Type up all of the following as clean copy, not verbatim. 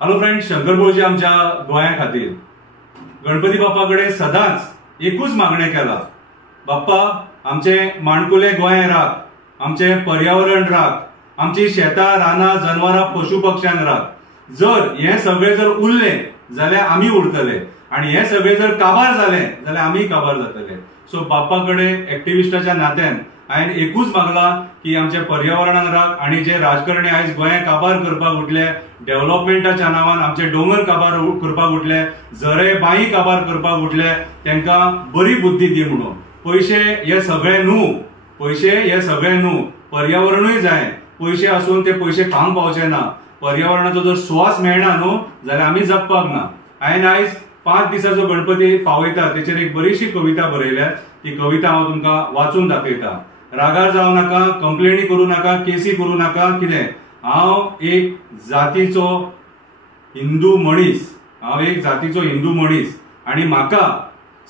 Hello friends, Shankar भोळजी आमच्या गोंया खातीर गणपती बाप्पा कडेन सदांच एकूच मागणें केला, बाप्पा आमचे माणकुले गोंय राख, आमचे पर्यावरण राख, आमची शेतां रानां जनवरां पशु पक्ष्यांक राख। जर हे सगळे जर उरले जाल्यार आमी उरतले आणि हे सगळे जर काबार जाले जाल्यार आमी काबार जातले। सो बाप्पा कडेन एक्टिविस्टाच्या नात्यान हांवें एकूच मागला की आमच्या पर्यावरणाक राख आणि जे राजकारणी आयज गोंय काबार करपाक उठले, डेव्हलपमेंटाच्या नांवान आमचे दोंगर काबार करपाक उठले, झरे बांय काबार करपाक उठले, तांकां बरी बुद्धी दी म्हणून। पैसे हे सगळे न्हू, पैसे हे सगळे न्हू, पर्यावरणूय जाय। पैसे आसून ते पैसे खावंक पावचे ना, पर्यावरणाचो जर स्वास मेळना न्हू जाल्यार आमी जगपाक ना। हांवें आयज 5 दिसाचो गणपती पावयता तेचेर एक बरीशी कविता बरयल्या, ती कविता हांव तुमकां वाचून दाखयता। रागार जावं नाका, कंप्लेनी करू नाका, केसी करू नाका, कितें हांव एक जातीचो हिंदू मनीस, आणि म्हाका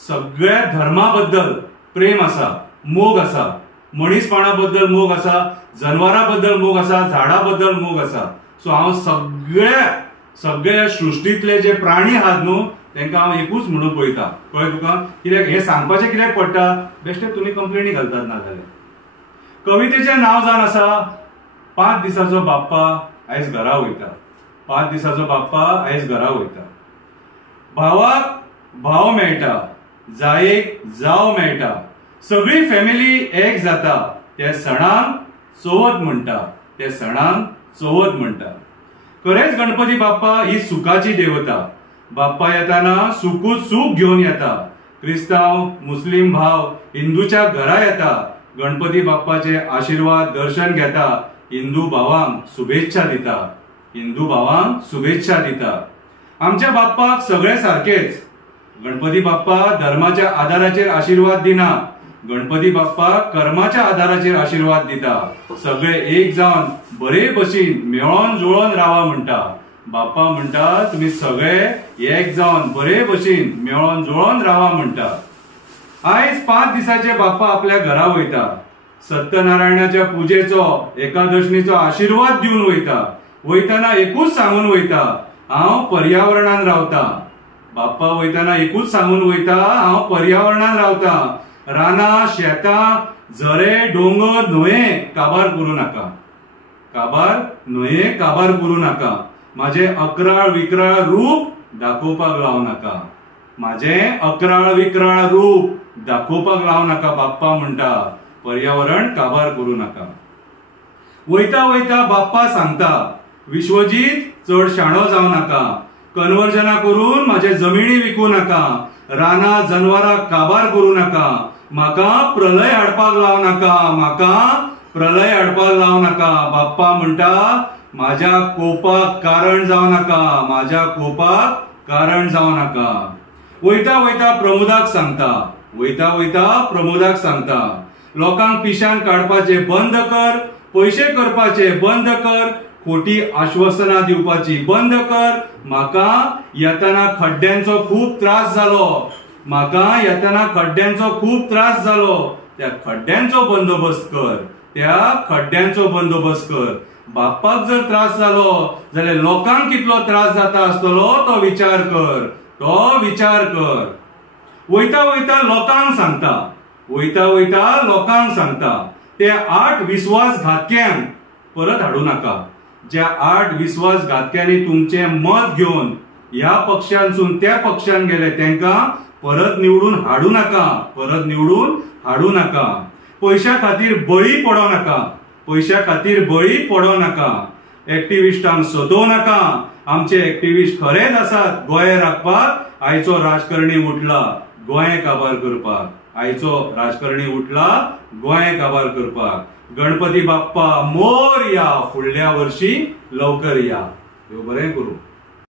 सगळ्या धर्मा बद्दल प्रेम आसा, मोग आसा, मनीसपणा बद्दल मोग आसा, जनवरां बद्दल मोग आसा, झाडां बद्दल मोग आसा। सो हांव सगळ्या सृश्टीतले जे प्राणी आहात न्हू तांकां हांव एकूच म्हणून पळयता। कळ्ळें तुका? कित्याक हे सांगपाचें कित्याक पडटा, बेश्टे तुमी कंप्लेनी घालतात ना जाल्यार। कवितेचें नांव जावन आसा 5 दिसाचो बाप्पा आयज घरा वयता। 5 दिसाचो बाप्पा आयज घरा वयता। भावाक भाव मेळटा, जायेक जाव मेळटा, सगळी फॅमिली एक जाता, त्या सणांक चवथ म्हणटा, त्या सणांक चवथ म्हणटा। खरेंच गणपती बाप्पा ही सुखाची देवता। बाप्पा येताना सुखूच सुख घेऊन येता। क्रिस्तांव मुस्लिम भाव हिंदूच्या घरा येता, गणपती बाप्पाचे आशीर्वाद दर्शन घेता, हिंदू भावांक शुभेच्छा दिता, हिंदू भावांक शुभेच्छा दिता। आमच्या बाप्पाक सगळे सारखेच। गणपती बाप्पा धर्माच्या आधाराचेर आशीर्वाद दिना, गणपती बाप्पा कर्माच्या आधाराचेर आशीर्वाद दिता। सगळे एक जावन बरे भशेन मेळोन जुळोन रावा म्हणटा। बाप्पा म्हणटा तुम्ही सगळे एक जावन बरे भशेन मेळोन जुळोन रावा म्हणटा। आयज 5 दिसाचे बाप्पा आपल्या घरा वयता। सत्यनारायणाच्या पूजेचो एकादशनीचो आशीर्वाद दिवन वयता। वयताना एकूच सांगून वयता, हांव पर्यावरणान रावता। बाप्पा वयताना एकूच सांगून वयता, हांव पर्यावरणान रावता। रानां शेतां झरे डोंगर न्हंये काबार करूं नाका, न्हंये काबार करूं नाका। माझे अकराळ विक्राळ रूप दाखोवपाक लावू नाका, माझे अकराळ विक्राळ रूप दाखोवपाक लावू नाका। बाप्पा म्हणटा पर्यावरण काबार करू नका। वयता वयता बाप्पा सांगता, विश्वजीत चढ शाणो जावं नाका, कन्वर्जना करून माझे जमिनी विकू नाका, रानां जनवरां काबार करू नाका, म्हाका प्रलय हाडपाक लावू नाका, म्हाका प्रलय हाडपाक लावू नाका। बाप्पा म्हणटा माझ्या कोपाक कारण जावं नाका, माझ्या कोपाक कारण जावं नाका। वयता वयता प्रमोदाक सांगता, वयता वयता प्रमोदाक सांगता, लोकांक पिशांक काडपाचे बंद कर, पैसे करपाचे बंद कर, खोटी आश्वासना दिवपाची बंद कर। म्हाका येताना खड्ड्यांचो खूप त्रास जालो, म्हाका येताना खड्ड्यांचो खूप त्रास जालो, त्या खड्ड्यांचो बंदोबस्त कर, त्या खड्ड्यांचो बंदोबस्त कर। बाप्पाक जर त्रास जालो जाल्यार लोकांक कितलो त्रास जाता आसतलो तो विचार कर, तो विचार कर। वयता वयता लोकांक सांगता, वयता वयता लोकांक सांगता, ते 8 विश्वासघातक्यांक परत हाडू नाका। ज्या 8 विश्वासघातक्यांनी तुमचे मत घेऊन ह्या पक्षांसून त्या पक्षान गेले तांकां परत निवडून हाडू नाका, परत निवडून हाडू नाका। पैशा खातीर बळी पडो नाका, पैशा खातीर बळी पडो नाका। एक्टिविस्टांक सदोव नाका, आमचे एक्टिविस्ट खरेच आसात गोंय राखपाक। आयचो राजकारणी उठला गोंय काबार करपाक, आयचो राजकारणी उठला गोंय काबार करपाक। गणपती बाप्पा मोरया, फुडल्या वर्षी लवकर या। देव बरें करूं।